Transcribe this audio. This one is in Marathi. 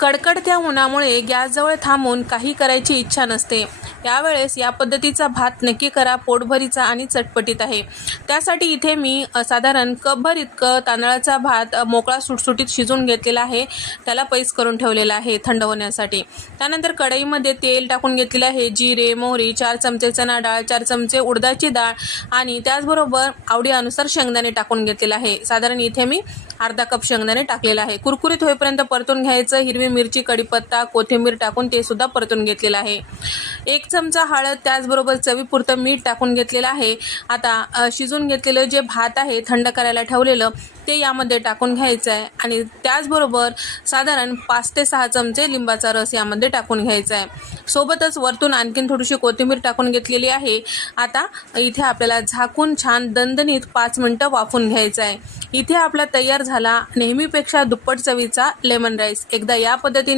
कडकडत्या उन्हामुळे गॅसजवळ थांबून काही करायची इच्छा नसते. यावेळेस या पद्धतीचा भात नक्की करा, पोटभरीचा आणि चटपटीत आहे. त्यासाठी इथे मी साधारण कपभर इतकं तांदळाचा भात मोकळा सुटसुटीत शिजवून घेतलेला आहे. त्याला पैस करून ठेवलेला आहे थंड होण्यासाठी. त्यानंतर कढईमध्ये तेल टाकून घेतलेले आहे. जिरे, मोहरी, 4 चमचे चणा डाळ, 4 चमचे उडदाची डाळ आणि त्याचबरोबर आवडीनुसार शेंगदाणे टाकून घेतलेले आहे. साधारण इथे मी अर्धा कप शेंगदाणे टाकलेला आहे. कुरकुरीत होईपर्यंत परतून घ्यायचं. हिरवी मिरची, कढीपत्ता, कोथिंबीर टाकून ते सुद्धा परतून घेतलेलं आहे. 1 चमचा हळद, त्याचबरोबर चवीपुरतं मीठ टाकून घेतलेलं आहे. आता शिजून घेतलेलं जे भात आहे थंड करायला ठेवलेलं ते यामध्ये टाकून घ्यायचं आहे आणि त्याचबरोबर साधारण 5 ते 6 चमचे लिंबाचा रस यामध्ये टाकून घ्यायचा आहे. सोबतच वरतून आणखीन थोडीशी कोथिंबीर टाकून घेतलेली आहे. आता इथे आपल्याला झाकून छान दणदणीत 5 मिनिटं वाफून घ्यायचं आहे. इथे आपला तयार झाला नेहमीपेक्षा दुप्पट चवीचा लेमन राईस. एकदा या पद्धतीने